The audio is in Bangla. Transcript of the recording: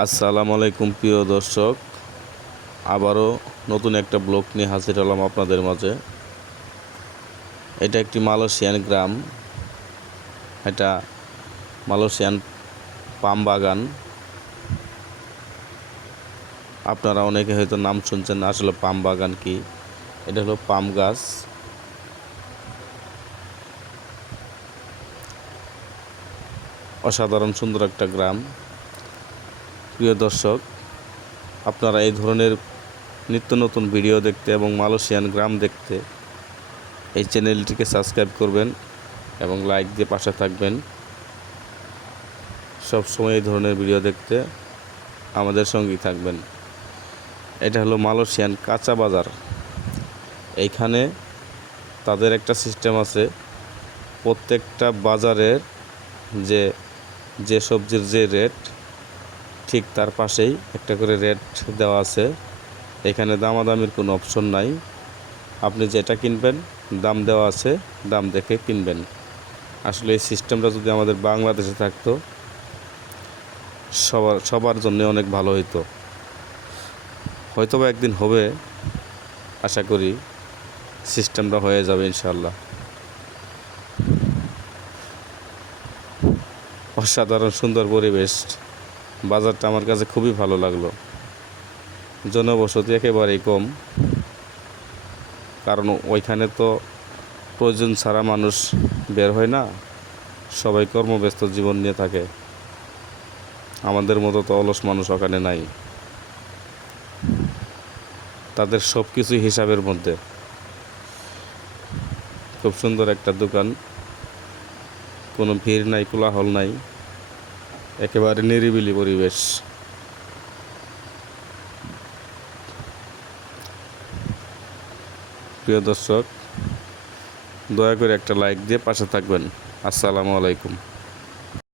আসসালামু আলাইকুম প্রিয় দর্শক। আবারও নতুন একটা ব্লগ নিয়ে হাজির হলাম আপনাদের মাঝে। এটা একটি মালয়েশিয়ান গ্রাম। এটা মালয়েশিয়ান পাম বাগান। আপনারা অনেকে হয়তো নাম শুনছেন আসলে পাম বাগান কি? এটা হলো পাম গাছ। অসাধারণ সুন্দর একটা গ্রাম। প্রিয় দর্শক, আপনারা এই ধরনের নিত্য নতুন ভিডিও দেখতে এবং মালয়েশিয়ান গ্রাম দেখতে এই চ্যানেলটিকে সাবস্ক্রাইব করবেন এবং লাইক দিয়ে পাশে থাকবেন। সব সময় এই ধরনের ভিডিও দেখতে আমাদের সঙ্গেই থাকবেন। এটা হলো মালয়েশিয়ান কাঁচা বাজার। এইখানে তাদের একটা সিস্টেম আছে, প্রত্যেকটা বাজারের যে যে সবজির যে রেট ঠিক তার পাশেই একটা করে রেট দেওয়া আছে। এখানে দামাদামির কোনো অপশন নাই। আপনি যেটা কিনবেন, দাম দেওয়া আছে, দাম দেখে কিনবেন। আসলে এই সিস্টেমটা যদি আমাদের বাংলাদেশে থাকতো, সবার সবার জন্য অনেক ভালো হইতো। হয়তো বা একদিন হবে, আশা করি সিস্টেমটা হয়ে যাবে ইনশাল্লাহ অসাধারণ সুন্দর পরিবেশ। বাজারটা আমার কাছে খুবই ভালো লাগল। জনবসতি একেবারেই কম। কারণ ওইখানে তো প্রয়োজন ছাড়া মানুষ বের হয় না। সবাই কর্মব্যস্ত জীবন নিয়ে থাকে। আমাদের মতো তো অলস মানুষ ওখানে নাই। তাদের সব কিছুই হিসাবের মধ্যে। খুব সুন্দর একটা দোকান। কোনো ভিড় নাই, কোলাহল নাই। একেবারে নিরিবিলি পরিবেশ। প্রিয় দর্শক দয়া করে একটা লাইক দিয়ে পাশে থাকবেন। আসসালামু আলাইকুম।